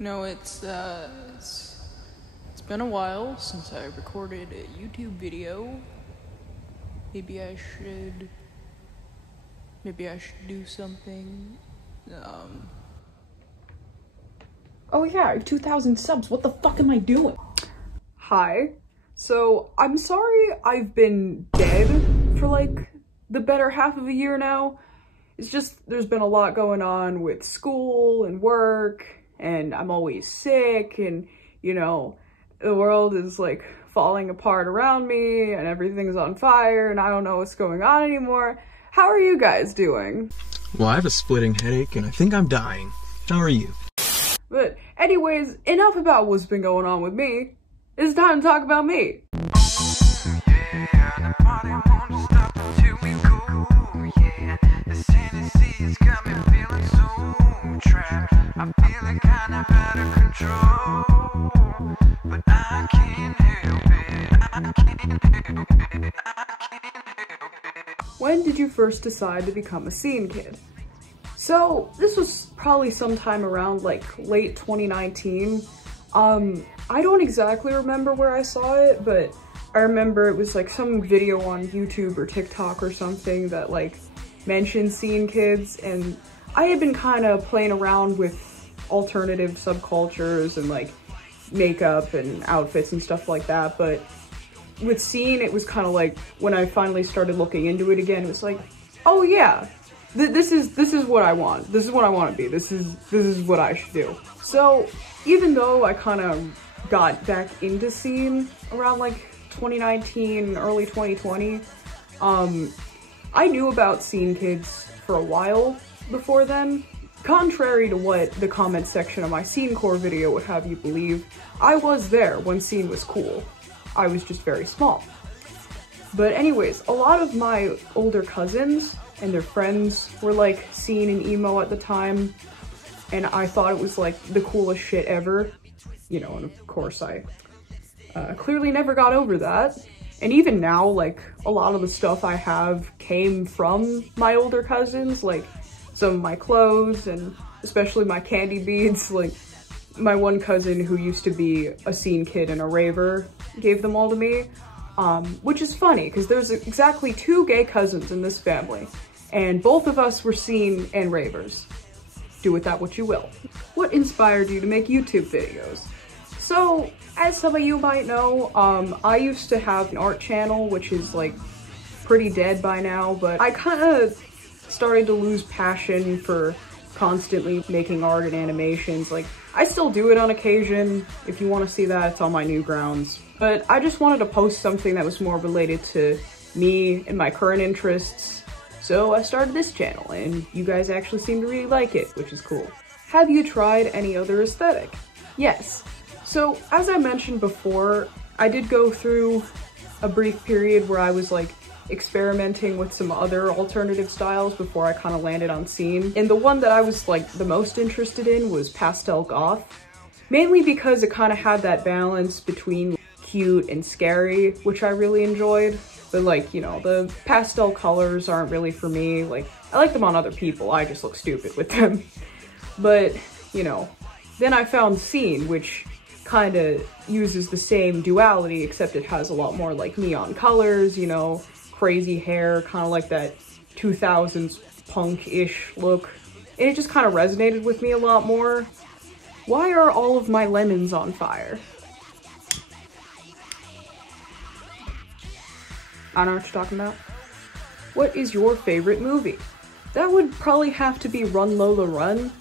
No, it's been a while since I recorded a YouTube video. Maybe I should do something. Oh yeah, I have 2,000 subs. What the fuck am I doing? Hi. So, I'm sorry I've been dead for like the better half of a year now. It's just, there's been a lot going on with school and work, and I'm always sick, and you know, the world is like falling apart around me and everything's on fire and I don't know what's going on anymore. How are you guys doing? Well, I have a splitting headache and I think I'm dying. How are you? But anyways, enough about what's been going on with me. It's time to talk about me. I'm feeling kind of out of control, but I can't help it. When did you first decide to become a scene kid? So this was probably sometime around like late 2019. I don't exactly remember where I saw it, but I remember it was like some video on YouTube or TikTok or something that like mentioned scene kids, and I had been kind of playing around with alternative subcultures and like makeup and outfits and stuff like that, but with scene it was kind of like when I finally started looking into it again, it was like, oh yeah, this is what I want. This is what I want to be. This is what I should do. So even though I kind of got back into scene around like 2019, early 2020, I knew about scene kids for a while before then. Contrary to what the comment section of my Scene Core video would have you believe, I was there when scene was cool. I was just very small. But anyways, a lot of my older cousins and their friends were like scene and emo at the time, and I thought it was like the coolest shit ever. You know, and of course I clearly never got over that. And even now, like, a lot of the stuff I have came from my older cousins, like some of my clothes and especially my candy beads. Like, my one cousin who used to be a scene kid and a raver gave them all to me, which is funny because there's exactly 2 gay cousins in this family, and both of us were scene and ravers. Do with that what you will. What inspired you to make YouTube videos? So, as some of you might know, I used to have an art channel, which is like pretty dead by now, but I kind of started to lose passion for constantly making art and animations. Like, I still do it on occasion. If you want to see that, it's on my Newgrounds. But I just wanted to post something that was more related to me and my current interests. So I started this channel, and you guys actually seem to really like it, which is cool. Have you tried any other aesthetic? Yes. So, as I mentioned before, I did go through a brief period where I was like experimenting with some other alternative styles before I kind of landed on scene. And the one that I was like the most interested in was pastel goth, mainly because it kind of had that balance between cute and scary, which I really enjoyed. But like, you know, the pastel colors aren't really for me. Like, I like them on other people, I just look stupid with them. But, you know, then I found scene, which kind of uses the same duality, except it has a lot more like neon colors, you know, crazy hair, kind of like that 2000s punk-ish look. And it just kind of resonated with me a lot more. Why are all of my lemons on fire? I don't know what you're talking about. What is your favorite movie? That would probably have to be Run Lola Run.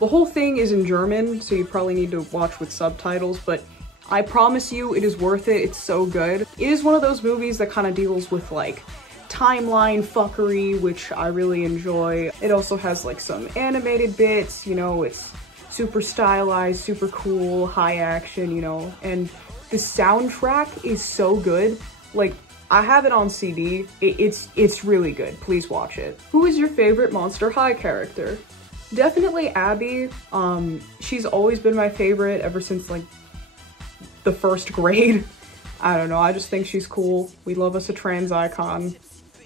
The whole thing is in German, so you probably need to watch with subtitles, but I promise you it is worth it. It's so good. It is one of those movies that kind of deals with like timeline fuckery, which I really enjoy. It also has like some animated bits, you know, it's super stylized, super cool, high action, you know, and the soundtrack is so good. Like, I have it on CD. It's really good. Please watch it. Who is your favorite Monster High character? Definitely Abby. She's always been my favorite ever since like the 1st grade. I don't know, I just think she's cool. We love us a trans icon.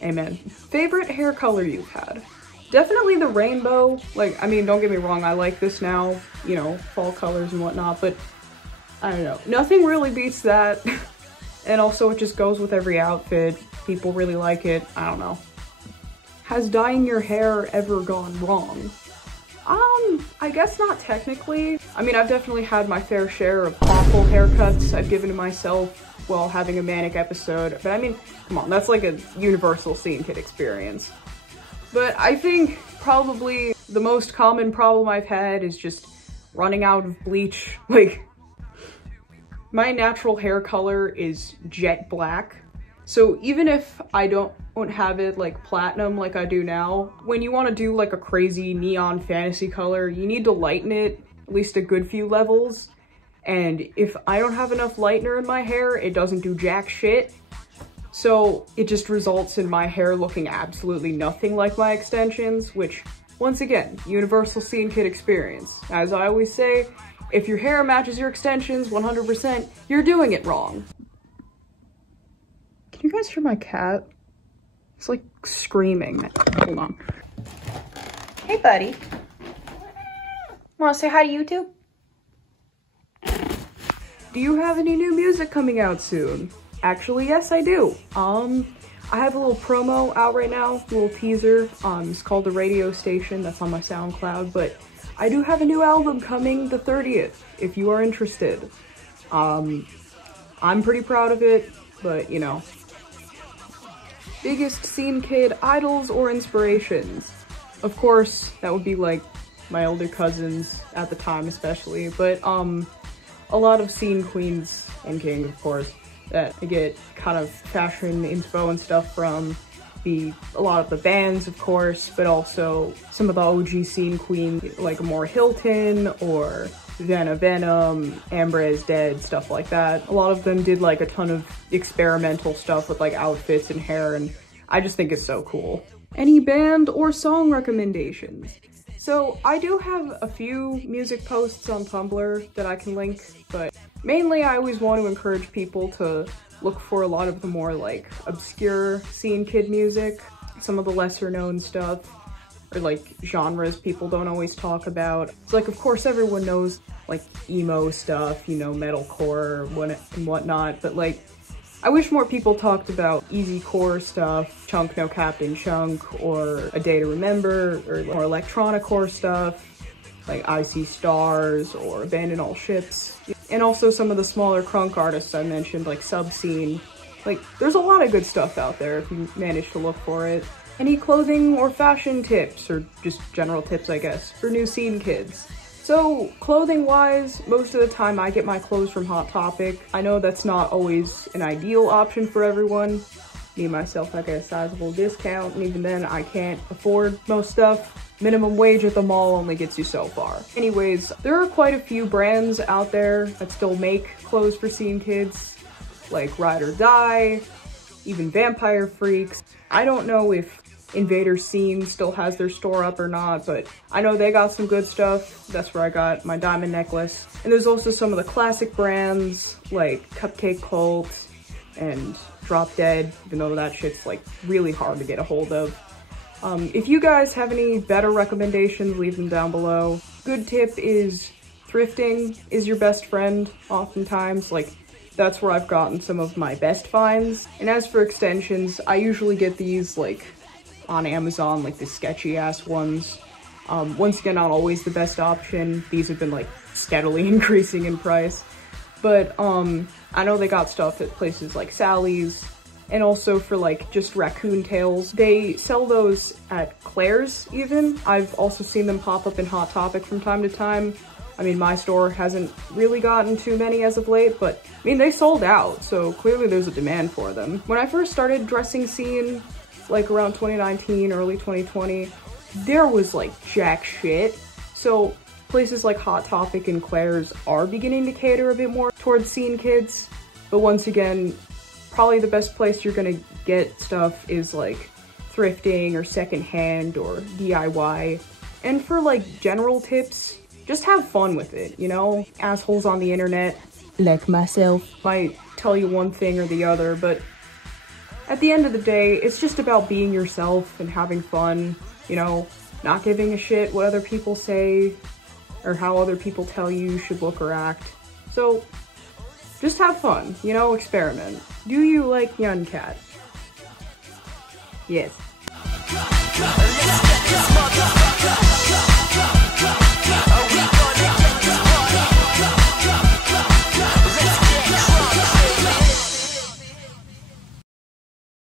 Amen. Favorite hair color you've had? Definitely the rainbow. Like, I mean, don't get me wrong, I like this now, you know, fall colors and whatnot, but I don't know. Nothing really beats that. And also it just goes with every outfit. People really like it. I don't know. Has dyeing your hair ever gone wrong? I guess not technically. I mean, I've definitely had my fair share of awful haircuts I've given to myself while having a manic episode. But I mean, come on, that's like a universal scene kid experience. But I think probably the most common problem I've had is just running out of bleach. Like, my natural hair color is jet black. So even if I don't have it like platinum like I do now, when you want to do like a crazy neon fantasy color, you need to lighten it at least a good few levels. And if I don't have enough lightener in my hair, it doesn't do jack shit. So it just results in my hair looking absolutely nothing like my extensions, which, once again, universal scene kid experience. As I always say, if your hair matches your extensions 100%, you're doing it wrong. Can you guys hear my cat? It's like screaming. Hold on. Hey, buddy. Want to say hi to YouTube? Do you have any new music coming out soon? Actually, yes, I do. I have a little promo out right now, a little teaser. It's called The Radio Station. That's on my SoundCloud, but I do have a new album coming the 30th, if you are interested. I'm pretty proud of it, but you know. Biggest scene kid idols or inspirations? Of course, that would be like my older cousins at the time especially, but a lot of scene queens and kings, of course, that I get kind of fashion inspo and stuff from. A lot of the bands, of course, but also some of the OG scene queens like Amore Hilton or Vanna Venom, Amber is Dead, stuff like that. A lot of them did like a ton of experimental stuff with like outfits and hair, and I just think it's so cool. Any band or song recommendations? So I do have a few music posts on Tumblr that I can link, but mainly I always want to encourage people to look for a lot of the more like obscure scene kid music, some of the lesser known stuff, or like genres people don't always talk about. It's like, of course, everyone knows like emo stuff, you know, metalcore and whatnot, but like, I wish more people talked about easy core stuff, Chunk No Captain Chunk, or A Day to Remember, or more electronic core stuff, like I See Stars or Abandon All Ships. And also some of the smaller crunk artists I mentioned, like Subscene. Like, there's a lot of good stuff out there if you manage to look for it. Any clothing or fashion tips, or just general tips, I guess, for new scene kids? So, clothing-wise, most of the time I get my clothes from Hot Topic. I know that's not always an ideal option for everyone. Me, myself, I get a sizable discount, and even then I can't afford most stuff. Minimum wage at the mall only gets you so far. Anyways, there are quite a few brands out there that still make clothes for scene kids, like Ride or Die, even Vampire Freaks. I don't know if Invader Scene still has their store up or not, but I know they got some good stuff. That's where I got my diamond necklace. And there's also some of the classic brands like Cupcake Cult and Drop Dead, even though that shit's like really hard to get a hold of. If you guys have any better recommendations, leave them down below. Good tip is thrifting is your best friend oftentimes. Like, that's where I've gotten some of my best finds. And as for extensions, I usually get these like on Amazon, like the sketchy ass ones. Once again, not always the best option. These have been like steadily increasing in price. But I know they got stuff at places like Sally's, and also for like just raccoon tails. They sell those at Claire's even. I've also seen them pop up in Hot Topic from time to time. I mean, my store hasn't really gotten too many as of late, but I mean, they sold out, so clearly there's a demand for them. When I first started dressing scene, like around 2019, early 2020, there was like jack shit. So places like Hot Topic and Claire's are beginning to cater a bit more towards scene kids. But once again, probably the best place you're gonna get stuff is like thrifting or secondhand or DIY. And for like general tips, just have fun with it, you know? Assholes on the internet, like myself, might tell you one thing or the other, but at the end of the day, it's just about being yourself and having fun, you know? not giving a shit what other people say or how other people tell you should look or act. So just have fun, you know, experiment. Do you like Young Cat? Yes.